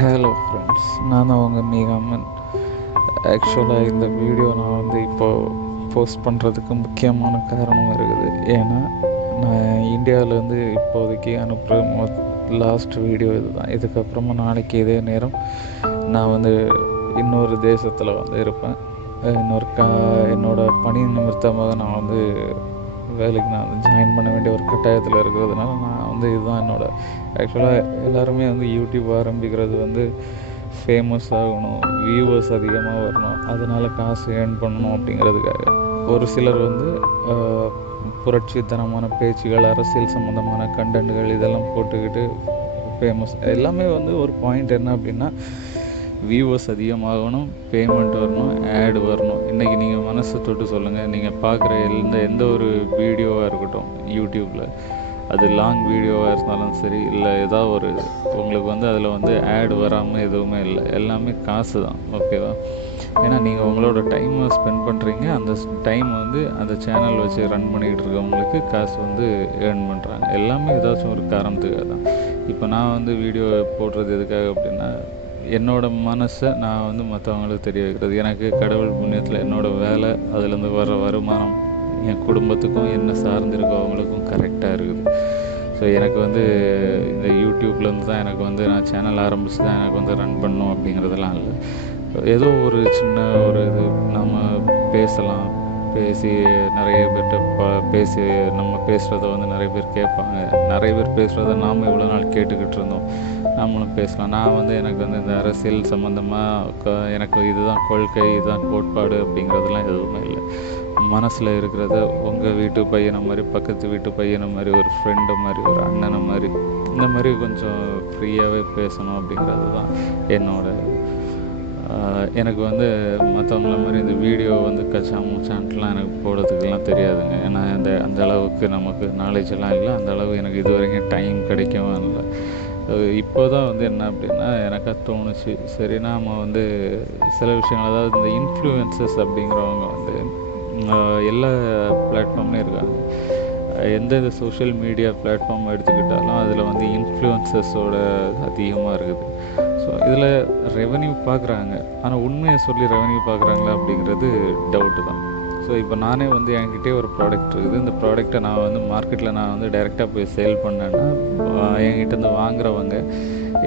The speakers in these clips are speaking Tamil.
ஹலோ ஃப்ரெண்ட்ஸ், நான் தான் உங்கள் மீகாமன். ஆக்சுவலாக இந்த வீடியோ நான் இப்போது போஸ்ட் பண்ணுறதுக்கு முக்கியமான காரணம் இருக்குது. ஏன்னா நான் இந்தியாவிலேருந்து இப்போதைக்கு அனுப்புகிற லாஸ்ட் வீடியோ இது தான். இதுக்கப்புறமா நாளைக்கு இதே நேரம் நான் இன்னொரு தேசத்தில் இருப்பேன். என்னோடய பணி நிமித்தமாக நான் வேலைக்கு நான் ஜாயின் பண்ண வேண்டிய ஒரு கட்டாயத்தில் இருக்கிறதுனால நான் இதுதான் என்னோடய ஆக்சுவலாக எல்லாருமே யூடியூப் ஆரம்பிக்கிறது ஃபேமஸ் ஆகணும், வியூவர்ஸ் அதிகமாக வரணும், அதனால் காசு ஏர்ன் பண்ணணும் அப்படிங்கிறதுக்காக. ஒரு சிலர் புரட்சித்தனமான பேச்சுகள், அரசியல் சம்மந்தமான கண்டென்ட்கள் இதெல்லாம் போட்டுக்கிட்டு ஃபேமஸ். எல்லாமே ஒரு பாயிண்ட் என்ன அப்படின்னா, வியூவர்ஸ் அதிகமாகணும், பேமெண்ட் வரணும், ஆட் வரணும். இன்றைக்கி நீங்கள் மனசை தொட்டு சொல்லுங்கள், நீங்கள் பார்க்குற எந்த ஒரு வீடியோவாக இருக்கட்டும் யூடியூப்பில், அது லாங் வீடியோவாக இருந்தாலும் சரி, இல்லை ஏதாவது உங்களுக்கு அதில் ஆட் வராமல் எதுவுமே இல்லை, எல்லாமே காசு தான். ஓகேவா? ஏன்னா நீங்கள் உங்களோட டைமை ஸ்பெண்ட் பண்ணுறீங்க, அந்த டைம் அந்த சேனல் வச்சு ரன் பண்ணிக்கிட்டு இருக்கவங்களுக்கு காசு ஏர்ன் பண்ணுறாங்க. எல்லாமே ஏதாச்சும் ஒரு காரணத்துக்காக தான். இப்போ நான் வீடியோ போடுறது எதுக்காக அப்படின்னா, என்னோடய மனசை நான் மற்றவங்களுக்கு தெரிய வைக்கிறது. எனக்கு கடவுள் புண்ணியத்தில் என்னோடய வேலை, அதுலேருந்து வர்ற வருமானம் என் குடும்பத்துக்கும் என்ன சார்ந்திருக்கவங்களுக்கும் கரெக்டாக இருக்குது. ஸோ எனக்கு இந்த யூடியூப்லேருந்து தான் எனக்கு நான் சேனல் ஆரம்பித்து தான் எனக்கு ரன் பண்ணணும் அப்படிங்கிறதெல்லாம் இல்லை. ஏதோ ஒரு சின்ன இது நம்ம பேசலாம், பேசி நிறைய பேர்கிட்ட பேசி நம்ம பேசுகிறத நிறைய பேர் கேட்பாங்க. நிறைய பேர் பேசுகிறத நாம் இவ்வளோ நாள் கேட்டுக்கிட்டு இருந்தோம், நம்மளும் பேசலாம். நான் எனக்கு இந்த அரசியல் சம்மந்தமாக எனக்கு இதுதான் கொள்கை, இதுதான் கோட்பாடு அப்படிங்கிறதுலாம் எதுவுமே இல்லை. மனசில் இருக்கிறத உங்கள் வீட்டு பையனை மாதிரி, பக்கத்து வீட்டு பையனை மாதிரி, ஒரு ஃப்ரெண்டு மாதிரி, ஒரு அண்ணனை மாதிரி, இந்த மாதிரி கொஞ்சம் ஃப்ரீயாகவே பேசணும் அப்படிங்கிறது தான் எனக்கு மற்றவங்கள மாதிரி இந்த வீடியோ கச்சா மூச்சான்ட்டுலாம் எனக்கு போடுறதுக்கெல்லாம் தெரியாதுங்க. ஏன்னா அந்த அளவுக்கு நமக்கு நாலேஜ் எல்லாம் இல்லை, அந்த அளவு எனக்கு இது வரைக்கும் டைம் கிடைக்கவும் இல்லை. இப்போ தான் என்ன அப்படின்னா எனக்காக தோணுச்சு, சரி நாம் சில விஷயங்கள், அதாவது இந்த இன்ஃப்ளூயன்சஸ் அப்படிங்கிறவங்க எல்லா பிளாட்ஃபார்ம்லேயும் இருக்காங்க. எந்தெந்த சோஷியல் மீடியா பிளாட்ஃபார்ம் எடுத்துக்கிட்டாலும் அதில் இன்ஃப்ளூயன்சஸோட அதிகமாக இருக்குது. ஸோ இதில் ரெவன்யூ பார்க்குறாங்க, ஆனால் உண்மையை சொல்லி ரெவன்யூ பார்க்குறாங்களா அப்படிங்கிறது டவுட்டு தான். ஸோ இப்போ நானே என்கிட்டே ஒரு ப்ராடக்ட் இருக்குது. இந்த ப்ராடக்ட்டை நான் மார்க்கெட்டில் நான் டைரெக்டாக போய் சேல் பண்ணேன்னா என்கிட்ட வாங்குறவங்க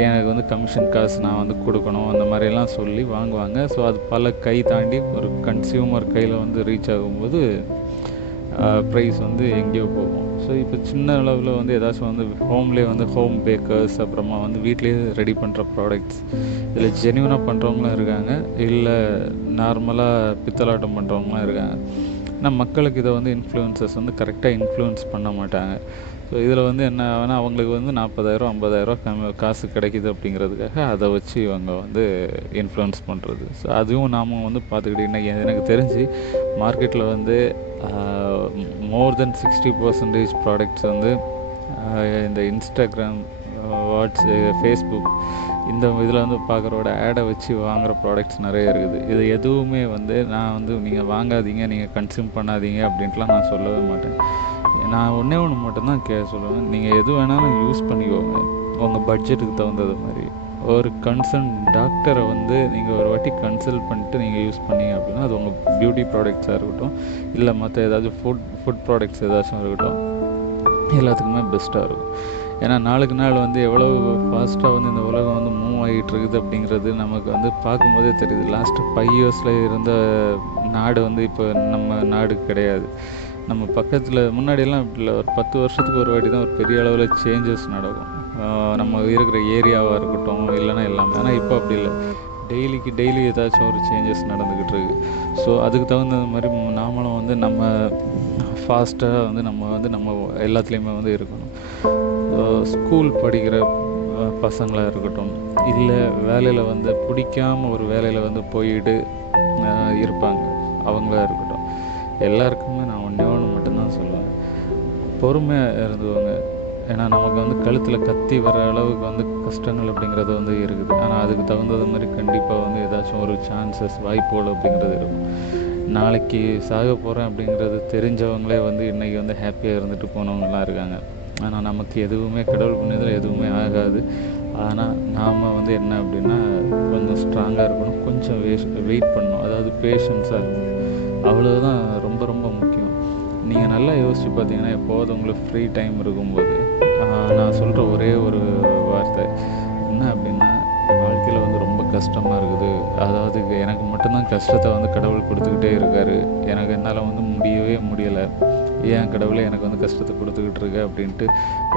எனக்கு கமிஷன் காசு நான் கொடுக்கணும், அந்த மாதிரியெல்லாம் சொல்லி வாங்குவாங்க. ஸோ அது பல கை தாண்டி ஒரு கன்சியூமர் கையில் ரீச் ஆகும்போது ப்ரைஸ் எங்கேயோ போகும். ஸோ இப்போ சின்ன அளவில் ஏதாச்சும் ஹோம்லேயே ஹோம் பேக்கர்ஸ், அப்புறமா வீட்லேயே ரெடி பண்ணுற ப்ராடக்ட்ஸ், இதில் ஜென்யூனாக பண்ணுறவங்களும் இருக்காங்க, இல்லை நார்மலாக பித்தலாட்டம் பண்ணுறவங்களும் இருக்காங்க. ஆனால் மக்களுக்கு இதை இன்ஃப்ளூயன்சஸ் கரெக்டாக இன்ஃப்ளூயன்ஸ் பண்ண மாட்டாங்க. ஸோ இதில் என்ன ஆகுனா, அவங்களுக்கு 40,000 50,000 காசு கிடைக்கிது அப்படிங்கிறதுக்காக அதை வச்சு இவங்க இன்ஃப்ளூயன்ஸ் பண்ணுறது. ஸோ அதுவும் நாம் பார்த்துக்கிட்டு இன்றைக்கி எனக்கு தெரிஞ்சு மார்க்கெட்டில் மோர் தென் 60% ப்ராடக்ட்ஸ் இந்த இன்ஸ்டாகிராம், ஃபேஸ்புக், இந்த இதில் பார்க்குறோட ஆடை வச்சு வாங்குகிற ப்ராடக்ட்ஸ் நிறைய இருக்குது. இது எதுவுமே நான் நீங்கள் வாங்காதீங்க, நீங்கள் கன்சியூம் பண்ணாதீங்க அப்படின்ட்டுலாம் நான் சொல்லவே மாட்டேன். நான் ஒன்றே ஒன்று மட்டும்தான் சொல்லுவேன், நீங்கள் எது வேணாலும் யூஸ் பண்ணிக்கோங்க, உங்கள் பட்ஜெட்டுக்கு தகுந்தது மாதிரி. ஒரு கன்சர்ன் டாக்டரை நீங்கள் ஒரு வாட்டி கன்சல்ட் பண்ணிட்டு நீங்கள் யூஸ் பண்ணீங்க அப்படின்னா, அது உங்கள் பியூட்டி ப்ராடக்ட்ஸாக இருக்கட்டும், இல்லை மற்ற ஏதாச்சும் ஃபுட் ப்ராடக்ட்ஸ் ஏதாச்சும் இருக்கட்டும், எல்லாத்துக்குமே பெஸ்ட்டாக இருக்கும். ஏன்னா நாளுக்கு நாள் எவ்வளோ ஃபாஸ்ட்டாக இந்த உலகம் மூவ் ஆகிட்டு இருக்குது அப்படிங்கிறது நமக்கு பார்க்கும்போதே தெரியுது. லாஸ்ட்டு 5 இயர்ஸில் இருந்த நாடு இப்போ நம்ம நாடு கிடையாது. நம்ம பக்கத்தில் முன்னாடியெல்லாம் இப்படி இல்லை, ஒரு 10 வருஷத்துக்கு ஒரு வாட்டி தான் ஒரு பெரிய அளவில் சேஞ்சஸ் நடக்கும், நம்ம இருக்கிற ஏரியாவாக இருக்கட்டும், இல்லைன்னா எல்லாமே. ஆனால் இப்போ அப்படி இல்லை, டெய்லி ஏதாச்சும் ஒரு சேஞ்சஸ் நடந்துக்கிட்டு இருக்குது. ஸோ அதுக்கு தகுந்த மாதிரி நாமளும் நம்ம ஃபாஸ்ட்டாக நம்ம எல்லாத்துலேயுமே இருக்கணும். ஸ்கூல் படிக்கிற பசங்களாக இருக்கட்டும், இல்லை வேலையில் பிடிக்காமல் ஒரு வேலையில் போயிட்டு இருப்பாங்க, அவங்களா இருக்கட்டும், எல்லாருக்குமே நான் ஒன்றே ஒன்று மட்டும்தான் சொல்லுவேன், பொறுமையாக இருந்துவாங்க. ஏன்னா நமக்கு கழுத்தில் கத்தி வர அளவுக்கு கஷ்டங்கள் அப்படிங்கிறது இருக்குது. ஆனால் அதுக்கு தகுந்தது மாதிரி கண்டிப்பாக ஏதாச்சும் ஒரு சான்சஸ், வாய்ப்புகள் அப்படிங்கிறது இருக்கும். நாளைக்கு சாக போகிறேன் அப்படிங்கிறது தெரிஞ்சவங்களே இன்றைக்கி ஹாப்பியாக இருந்துட்டு போனவங்களாம் இருக்காங்க. ஆனால் நமக்கு எதுவுமே கடவுள் புண்ணியத்தில் எதுவுமே ஆகாது. ஆனால் நாம் வந்து என்ன அப்படின்னா கொஞ்சம் ஸ்ட்ராங்காக இருக்கணும், கொஞ்சம் வெயிட் பண்ணணும், அதாவது பேஷன்ஸாக இருக்கணும். அவ்வளோதான் ரொம்ப ரொம்ப முக்கியம். நீங்கள் நல்லா யோசித்து பார்த்தீங்கன்னா, எப்போது உங்களுக்கு ஃப்ரீ டைம் இருக்கும்போது நான் சொல்கிற ஒரே ஒரு வார்த்தை என்ன அப்படின்னா, வாழ்க்கையில் வந்து ரொம்ப கஷ்டமாக இருக்குது, அதாவது எனக்கு மட்டும்தான் கஷ்டத்தை வந்து கடவுள் கொடுத்துக்கிட்டே இருக்கார், என்னால் வந்து முடியவே முடியலை, ஏன் கடவுளே எனக்கு வந்து கஷ்டத்தை கொடுத்துக்கிட்டு இருக்கு அப்படின்ட்டு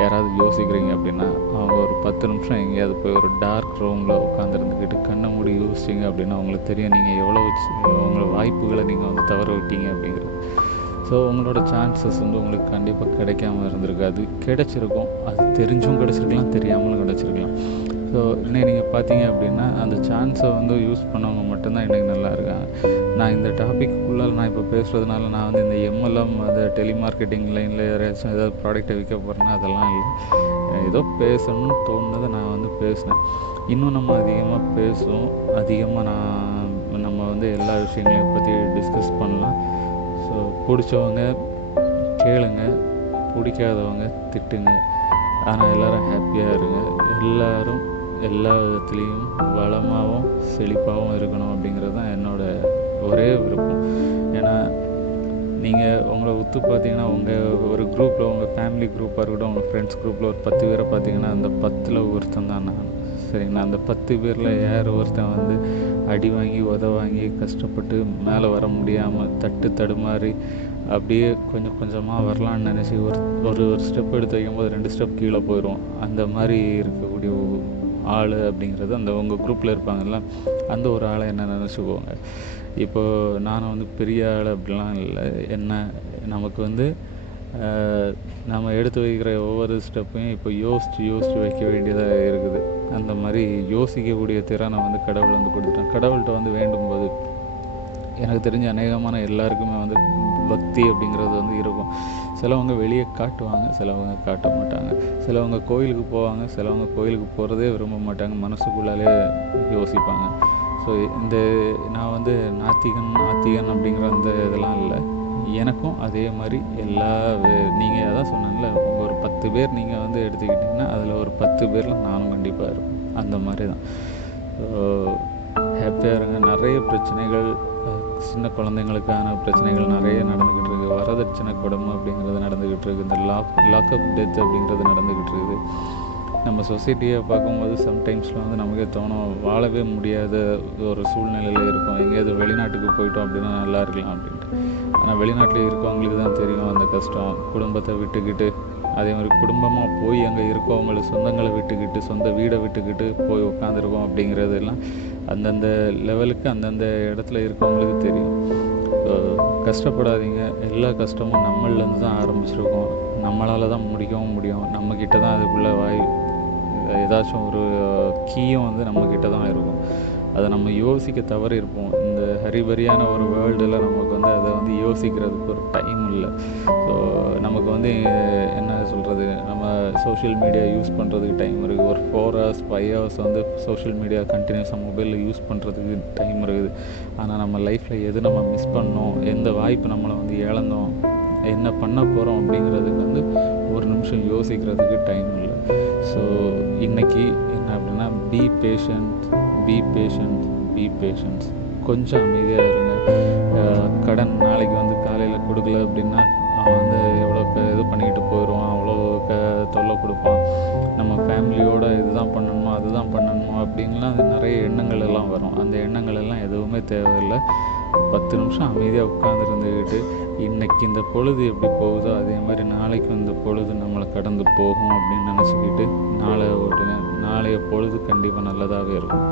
யாராவது யோசிக்கிறீங்க அப்படின்னா, அவங்க ஒரு 10 நிமிஷம் எங்கேயாவது போய் ஒரு டார்க் ரூமில் உட்காந்துருந்துக்கிட்டு கண்ணை மூடி யோசிச்சிங்க அப்படின்னா உங்களுக்கு தெரியும் நீங்கள் எவ்வளோ உங்களோட வாய்ப்புகளை நீங்கள் வந்து தவற விட்டீங்க அப்படிங்கிறது. ஸோ உங்களோட சான்சஸ் வந்து உங்களுக்கு கண்டிப்பாக கிடைக்காம இருந்திருக்காது, கிடைச்சிருக்கும். அது தெரிஞ்சும் கிடச்சிருக்கலாம், தெரியாமலும் கிடச்சிருக்கலாம். ஸோ இன்னைக்கு நீங்கள் பார்த்தீங்க அப்படின்னா அந்த சான்ஸை வந்து யூஸ் பண்ணவங்க மட்டும்தான் இன்றைக்கி நல்லா இருக்காங்க. நான் இந்த டாபிக்குள்ளே நான் இப்போ பேசுகிறதுனால நான் வந்து இந்த எம்எல்எம் அந்த டெலிமார்க்கெட்டிங் லைனில் யாராச்சும் ஏதாவது ப்ராடக்ட்டை விற்க போகிறேன்னா அதெல்லாம் இல்லை. ஏதோ பேசணும்னு தோணுனதை நான் வந்து பேசினேன். இன்னும் நம்ம அதிகமாக பேசுவோம், அதிகமாக நம்ம வந்து எல்லா விஷயங்களையும் பற்றி டிஸ்கஸ் பண்ணலாம். ஸோ பிடிச்சவங்க கேளுங்க, பிடிக்காதவங்க திட்டுங்க, ஆனால் எல்லோரும் ஹாப்பியாக இருங்க. எல்லோரும் எல்லா விதத்துலேயும் வளமாகவும் செழிப்பாகவும் இருக்கணும் அப்படிங்கிறது தான் என்னோடய ஒரே விருப்பம். ஏன்னா நீங்கள் உங்களை ஒத்து பார்த்தீங்கன்னா உங்கள் ஒரு குரூப்பில் உங்கள் ஃபேமிலி குரூப்பாக இருக்கட்டும், உங்கள் ஃப்ரெண்ட்ஸ் குரூப்பில் ஒரு 10 பேரை பார்த்தீங்கன்னா அந்த 10ல் ஒருத்தன் தான் நான். சரிங்களா? அந்த 10 பேரில் யார் ஒருத்தன் வந்து அடி வாங்கி வாங்கி கஷ்டப்பட்டு மேலே வர முடியாமல் தடுமாறி அப்படியே கொஞ்சம் கொஞ்சமாக வரலான்னு நினச்சி ஒரு ஸ்டெப் எடுத்து வைக்கும்போது 2 ஸ்டெப் கீழே போயிடும், அந்த மாதிரி இருக்கக்கூடிய ஆள் அப்படிங்கிறது அந்த உங்கள் குரூப்பில் இருப்பாங்கல்ல, அந்த ஒரு ஆளை என்ன நினச்சிக்கோங்க. இப்போது நான் வந்து பெரிய ஆள் அப்படிலாம் இல்லை. என்ன நமக்கு வந்து நம்ம எடுத்து வைக்கிற ஒவ்வொரு ஸ்டெப்பையும் இப்போ யோசித்து வைக்க வேண்டியதாக இருக்குது. அந்த மாதிரி யோசிக்கக்கூடிய திறனை வந்து கடவுள் வந்து கொடுத்துட்டான். கடவுள்கிட்ட வந்து வேண்டும்போது எனக்கு தெரிஞ்ச அநேகமான எல்லாருக்குமே வந்து பக்தி அப்படிங்கிறது வந்து இருக்கும். சிலவங்க வெளியே காட்டுவாங்க, சிலவங்க காட்ட மாட்டாங்க. சிலவங்க கோயிலுக்கு போவாங்க, சிலவங்க கோயிலுக்கு போகிறதே விரும்ப மாட்டாங்க, மனசுக்குள்ளாலே யோசிப்பாங்க. ஸோ நான் வந்து நாத்திகன் அப்படிங்கிற அந்த இதெல்லாம் இல்லை. எனக்கும் அதே மாதிரி நீங்கள் அதான் சொன்னேன்ல, உங்கள் ஒரு 10 பேர் நீங்கள் வந்து எடுத்துக்கிட்டிங்கன்னா அதில் ஒரு 10 பேரில் நானும் கண்டிப்பாக இருப்பேன். அந்த மாதிரி தான். ஹாப்பியாக இருங்க. நிறைய பிரச்சனைகள், சின்ன குழந்தைங்களுக்கான பிரச்சனைகள் நிறைய நடந்துக்கிட்டு இருக்குது. வரதட்சணை கொடுமை அப்படிங்கிறது நடந்துக்கிட்டு இருக்குது. இந்த லாக்அப் டெத் அப்படிங்கிறது நடந்துக்கிட்டு இருக்குது. நம்ம சொசைட்டியை பார்க்கும்போது சம்டைம்ஸில் வந்து நமக்கே தோணும், வாழவே முடியாத ஒரு சூழ்நிலையில் இருக்கும், எங்கேயாவது வெளிநாட்டுக்கு போயிட்டோம் அப்படின்னா நல்லா இருக்கலாம் அப்படின்ட்டு. ஆனால் வெளிநாட்டில் இருக்கவங்களுக்கு தான் தெரியும் அந்த கஷ்டம். குடும்பத்தை விட்டுக்கிட்டு, அதே மாதிரி குடும்பமாக போய் அங்கே இருக்கவங்கள சொந்தங்களை விட்டுக்கிட்டு, சொந்த வீடை விட்டுக்கிட்டு போய் உட்காந்துருக்கோம் அப்படிங்கிறதெல்லாம் அந்தந்த லெவலுக்கு அந்தந்த இடத்துல இருக்கவங்களுக்கு தெரியும். கஷ்டப்படாதீங்க. எல்லா கஷ்டமும் நம்மளிலேருந்து தான் ஆரம்பிச்சிருக்கோம், நம்மளால் தான் முடிக்கவும் முடியும். நம்மக்கிட்ட தான் அதுக்குள்ளே ஏதாச்சும் ஒரு கீயும் வந்து நம்மக்கிட்ட தான் இருக்கும். அதை நம்ம யோசிக்க தவறி இருப்போம். இந்த ஹரிபரியான ஒரு வேர்ல்டில் நமக்கு வந்து அதை வந்து யோசிக்கிறதுக்கு ஒரு டைம் இல்லை. ஸோ நமக்கு வந்து என்ன சொல்கிறது, நம்ம சோஷியல் மீடியா யூஸ் பண்ணுறதுக்கு டைம் இருக்குது. ஒரு 4 hours 5 hours வந்து சோஷியல் மீடியா கண்டினியூஸாக மொபைலில் யூஸ் பண்ணுறதுக்கு டைம் இருக்குது. ஆனால் நம்ம லைஃப்பில் எது நம்ம மிஸ் பண்ணோம், எந்த வாய்ப்பு நம்மளை வந்து இழந்தோம், என்ன பண்ண போகிறோம் அப்படிங்கிறதுக்கு வந்து ஒரு நிமிஷம் யோசிக்கிறதுக்கு டைம் இல்லை. ஸோ இன்றைக்கி என்ன அப்படின்னா, பி பேஷன்ஸ். கொஞ்சம் அமைதியாக இருங்க. கடன் நாளைக்கு வந்து காலையில் கொடுக்கல அப்படின்னா அவன் வந்து எவ்வளோ இது பண்ணிக்கிட்டு போயிடுவான், அவ்வளோ தொல்லை கொடுப்பான். நம்ம ஃபேமிலியோடு இதுதான் பண்ணணுமா அதுதான் பண்ணணுமா அப்படின்லாம் நிறைய எண்ணங்கள் எல்லாம் வரும். அந்த எண்ணங்கள் எல்லாம் எதுவுமே தேவையில்லை. 10 நிமிஷம் அமைதியாக உட்காந்துருந்துக்கிட்டு இன்றைக்கி இந்த பொழுது எப்படி போகுதோ அதே மாதிரி நாளைக்கும் இந்த பொழுது நம்மளை கடந்து போகும் அப்படின்னு நினச்சிக்கிட்டு நாளைய ஓட்டுங்க. நாளைய பொழுது கண்டிப்பாக நல்லதாகவே இருக்கும்.